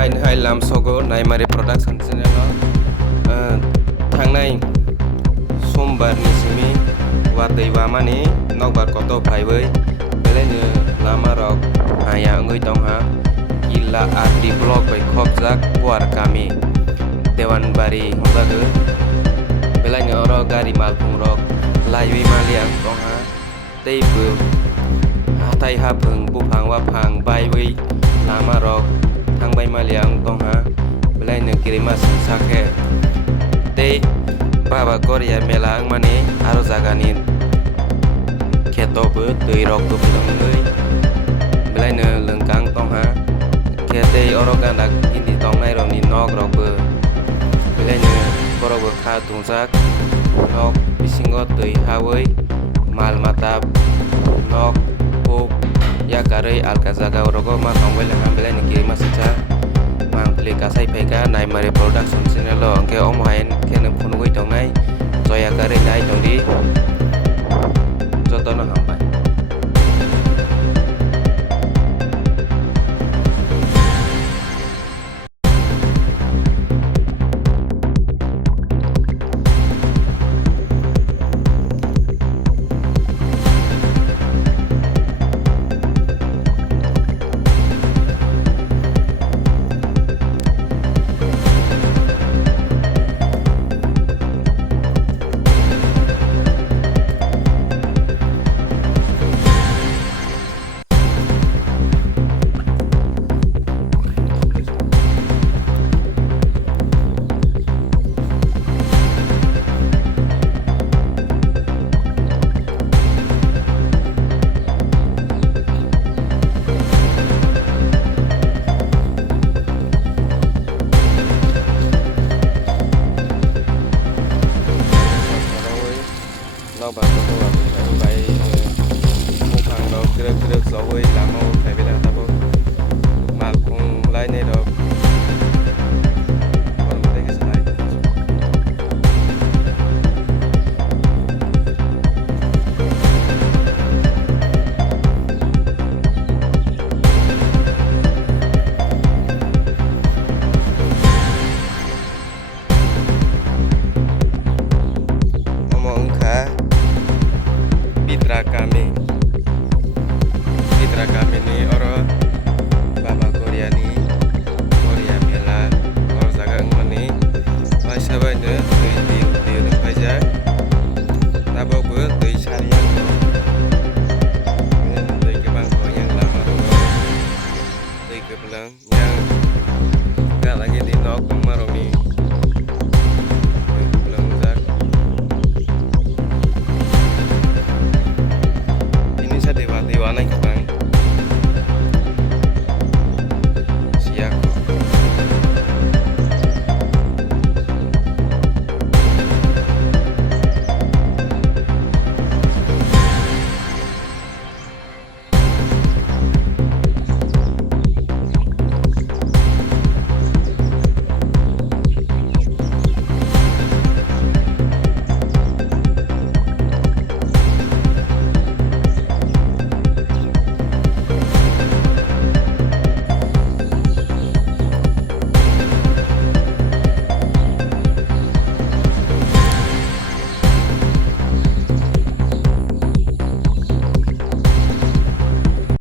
hai lam sogo naimari production channel thangnai sombar ni simi watui wamani nokbar koto phaibai belai lama rok aya ngoi tongha kila ardi block bai khokjak war kami dewanbari hongbago belai oro gari malpung rok laiwi maliang tongha teibo hatai hapung bufang wafang baiwi lama rok thangbai maliang tongha belai kirima sake tei baba korea mela angmani aro jagani khetobo tui rok tubulungoi belai lengkang tongha khetei oro gandak indi tongnai rokni nok rokbo belai borokbo kha tungjak nok bisingo tui hawoi mal mata nok puk yakarei alka jaga rogo ma tongbai lenga belai kirima sija mangpli kasai phaika naimari production channel o angke omohain kene phunugoi tongnai joyakarei nai tongdi jotono hambai. Nó bằng cái là phải bay một hàng đầu kêu gió với làm màu phải biết là tao mà cũng lấy này đâu còn một cái slide Mitra kami ni oro baba Korea ni Korea mela or jaga ngoni bai sabai ne tui paja tabo bo tui sariang tui ke bang ko yang lama ro tui ke belang yang ga lagi di nok maromi tui ke belang jak ini sa dewa nai